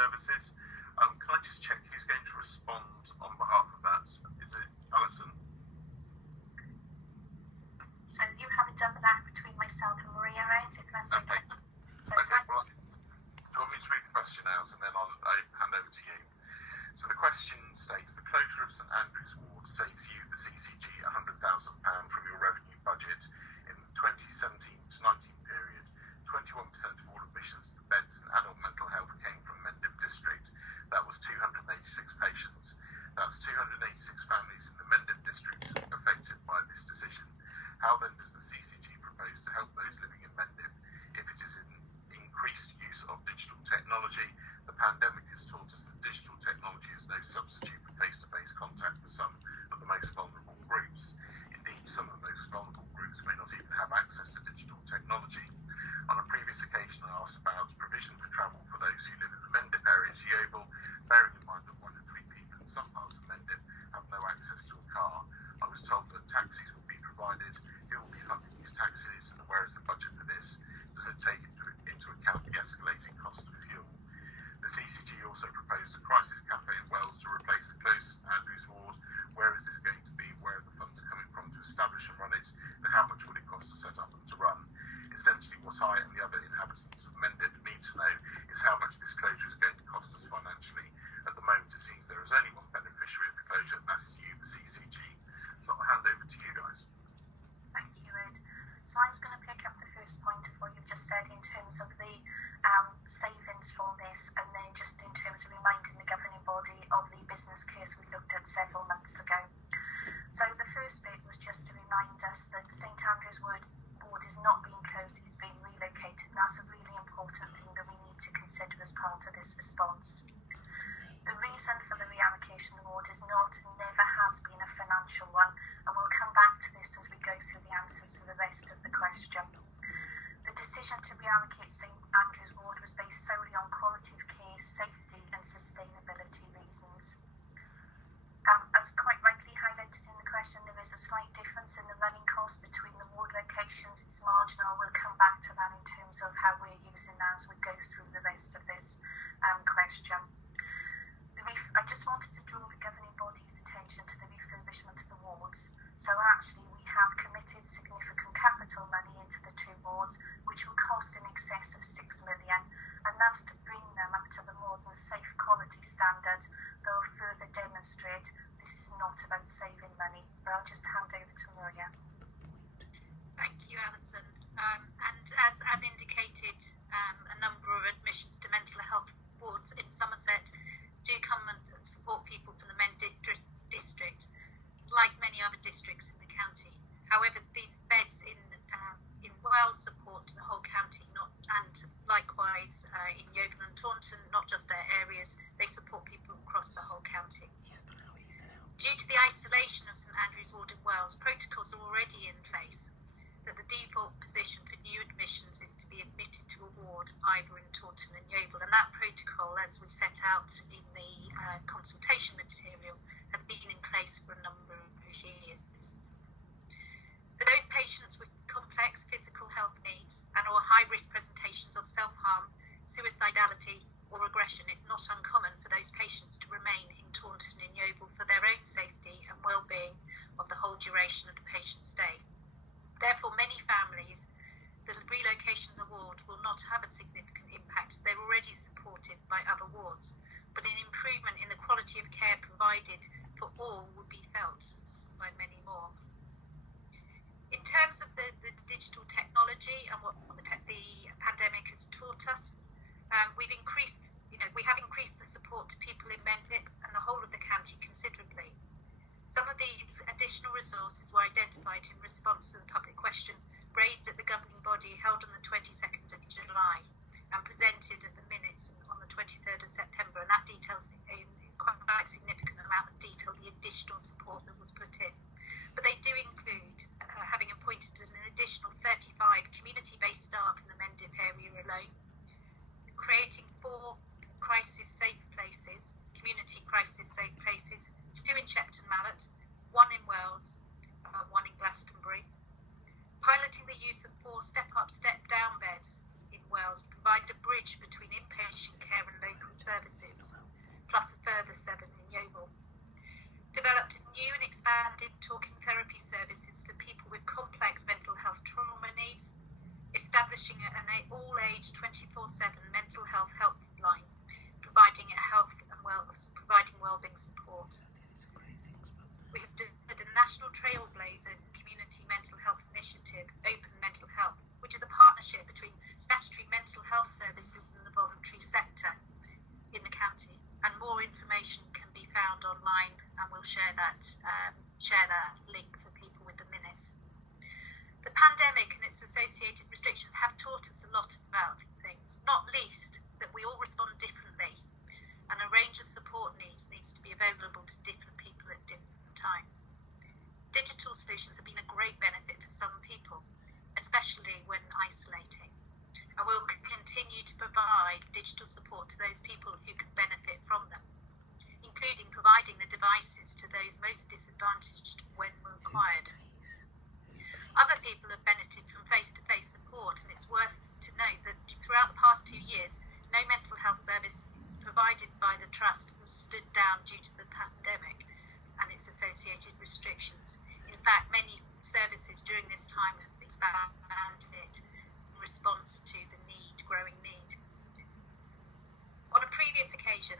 Services. Can I just check who's going to respond on behalf of that? Is it Alison? So you have a double act between myself and Maria, right? If that's okay. So okay, well, do you want me to read the question out and then I'll hand over to you? So the question states, the closure of St Andrew's Ward saves you, the CCG, £100,000 from your revenue budget. In the 2017 to 19 period, 21% of all admissions to beds in adult mental health came from Mendip District. That was 286 patients. That's 286 families in the Mendip District affected by this decision. How then does the CCG propose to help those living in Mendip if it is in increased use of digital technology? The pandemic has taught us that digital technology is no substitute for face-to-face contact with some of the most vulnerable groups. Indeed, some of the most vulnerable groups may not even have access to digital technology. On a previous occasion, I asked about provision for travel for those who live in the Mendip area to Yeovil, bearing in mind that 1 in 3 people in some parts of Mendip have no access to a car. I was told that taxis will be provided. Who will be funding these taxis, and where is the budget for this? Does it take into account the escalating cost of fuel? The CCG also proposed a crisis cafe in Wales to replace the closed Andrews Ward. Where is this going to be? Where are the funds coming from to establish and run it? And how much will it cost to set up and to run? Essentially, what I and the other inhabitants of Mendip need to know is how much this closure is going to cost us financially. At the moment, it seems there is only one beneficiary of the closure, and that is you, the CCG. So I'll hand over to you guys. Thank you, Ed. So I'm just going to pick up the first point of what you've just said in terms of the savings from this, and then just in terms of reminding the governing body of the business case we looked at several months ago. So the first bit was just to remind us that St Andrew's Ward is not being closed, it's being relocated, and that's a really important thing that we need to consider as part of this response. The reason for the reallocation of the ward is not and never has been a financial one, and we'll come back to this as we go through the answers to the rest of the question. The decision to reallocate St Andrew's Ward was based solely on quality of care, safety and sustainability reasons. As quite rightly highlighted in the question, there is a slight difference in the running cost between the ward locations. It's marginal. We'll come back to that in terms of how we're using that as we go through the rest of this question. I just wanted to draw the governing body's attention to the refurbishment of the wards. So actually we have committed significant capital money into the 2 wards, which will cost in excess of 6 million, and that's to bring them up to the modern safe quality standard that will further demonstrate this is not about saving money. But I'll just hand over to Maria. Thank you, Alison. And as indicated, a number of admissions to mental health wards in Somerset do come and support people from the Mendip district, like many other districts in the county. However, these beds in Wales support the whole county, and likewise in Yeovil and Taunton, not just their areas, they support people across the whole county. Due to the isolation of St Andrew's Ward in Wales, protocols are already in place that the default position for new admissions is to be admitted to a ward either in Taunton and Yeovil, and that protocol, as we set out in the consultation material, has been in place for a number of years. For those patients with complex physical health needs and or high-risk presentations of self-harm, suicidality or aggression, it's not uncommon for those patients to remain in Taunton and Yeovil for their own safety and well-being of the whole duration of the patient's stay. Therefore, many families, the relocation of the ward will not have a significant impact as they're already supported by other wards, but an improvement in the quality of care provided for all would be felt by many more. In terms of the digital technology and what the pandemic has taught us, we have increased the support to people in Mendip and the whole of the county considerably. Some of these additional resources were identified in response to the public question raised at the governing body held on the 22nd of July and presented at the minutes on the 23rd of September, and that details in quite a significant amount of detail the additional support that was put in. But they do include having appointed an additional 35 community-based staff in the Mendip area alone, creating 4 community crisis safe places, 2 in Shepton Mallet, 1 in Wales, 1 in Glastonbury, piloting the use of 4 step-up, step-down beds in Wales to provide provide a bridge between inpatient care and local services, plus a further 7 in Yeovil. Developed new and expanded talking therapy services for people with complex mental health trauma needs, establishing an all-age 24/7 mental health helpline, providing wellbeing support. We have delivered a national trailblazer community mental health initiative, Open Mental Health, which is a partnership between statutory mental health services and the voluntary sector in the county. And more information can be found online, and we'll share that link for people with the minutes. The pandemic and its associated restrictions have taught us a lot about things, not least that we all respond differently, and a range of support needs to be available to different people at different times. Digital solutions have been a great benefit for some people, especially when isolating, and we'll continue to provide digital support to those people who can benefit from them, including providing the devices to those most disadvantaged when required. Other people have benefited from face-to-face support, and it's worth to note that throughout the past 2 years, no mental health service provided by the Trust was stood down due to the pandemic and its associated restrictions. In fact, many services during this time have expanded in response to the growing need. On a previous occasion,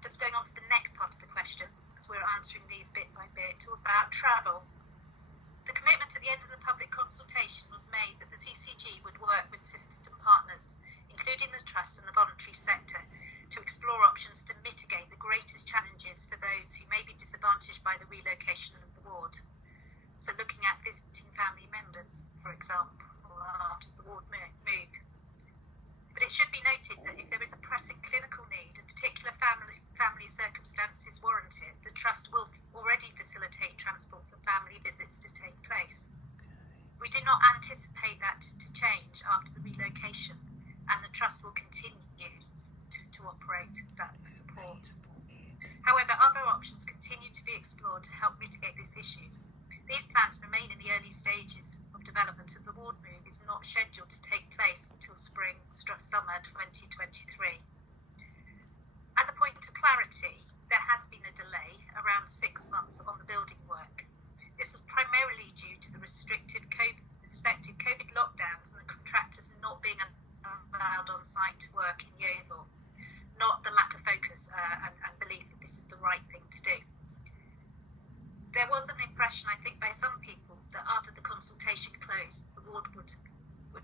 just going on to the next part of the question, because we're answering these bit by bit, about travel. The commitment at the end of the public consultation was made that the CCG would work with system partners, including the Trust and the voluntary sector, to explore options to mitigate the greatest challenges for those who may be disadvantaged by the relocation of the ward. So looking at visiting family members, for example, after the ward move. But it should be noted that if there is a pressing clinical need and particular family circumstances warranted, the Trust will already facilitate transport for family visits to take place. We do not anticipate that to change after the relocation, and the Trust will continue to operate that support. However, other options continue to be explored to help mitigate these issues. These plans remain in the early stages of development, as the ward move is not scheduled to take place until summer 2023. As a point of clarity, there has been a delay around 6 months on the building work. This was primarily due to the expected COVID lockdowns and the contractors not being allowed on site to work in Yeovil, not the lack of focus and belief that this is the right thing to do. There was an impression, I think, by some people that after the consultation closed, the ward would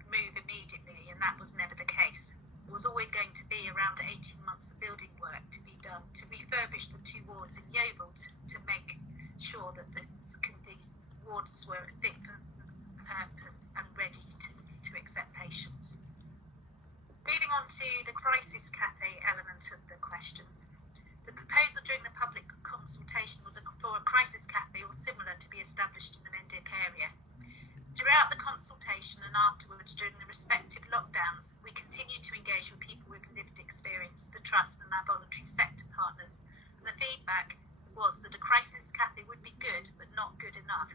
move immediately, and that was never the case. There was always going to be around 18 months of building work to be done to refurbish the 2 wards in Yeovil to make sure that the wards were fit for purpose and ready to accept patients. Moving on to the crisis cafe element of the question. The proposal during the public consultation was for a crisis cafe or similar to be established in the Mendip area. Throughout the consultation and afterwards during the respective lockdowns, we continued to engage with people with lived experience, the Trust and our voluntary sector partners, and the feedback was that a crisis cafe would be good but not good enough.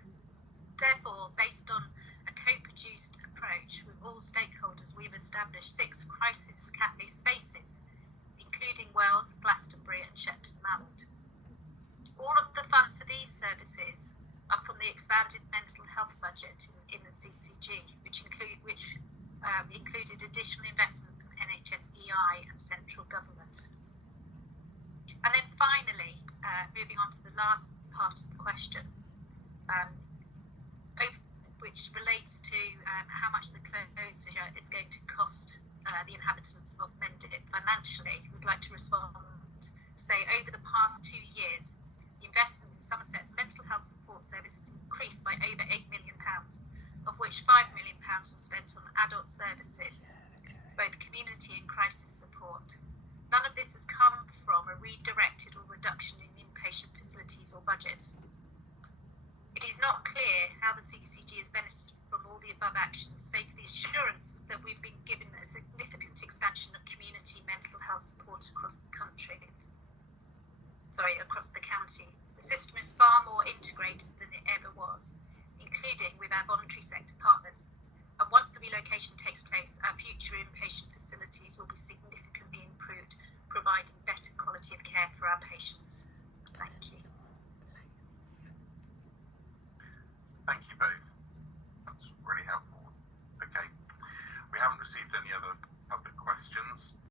Therefore, based on a co-produced approach with all stakeholders, we've established 6 crisis cafe spaces, including Wells, Glastonbury and Shepton Mallet. All of the funds for these services are from the expanded mental health budget in the CCG, which included additional investment from NHS-EI and central government. And then finally, moving on to the last part of the question, which relates to how much the closure is going to cost the inhabitants of Mendip financially. We'd like to respond to say over the past 2 years, the investment in Somerset's mental health support services increased by over £8 million, of which £5 million was spent on adult services, both community and crisis support. None of this has come from a redirected or reduction in inpatient facilities or budgets. It is not clear how the CCG has benefited from all the above actions, save the assurance that we've been given a significant expansion of community mental health support across the county. The system is far more integrated than it ever was, including with our voluntary sector partners. And once the relocation takes place, our future inpatient facilities will be significantly improved, providing better quality of care for our patients. Thank you. Thank you both. That's really helpful. Okay. We haven't received any other public questions.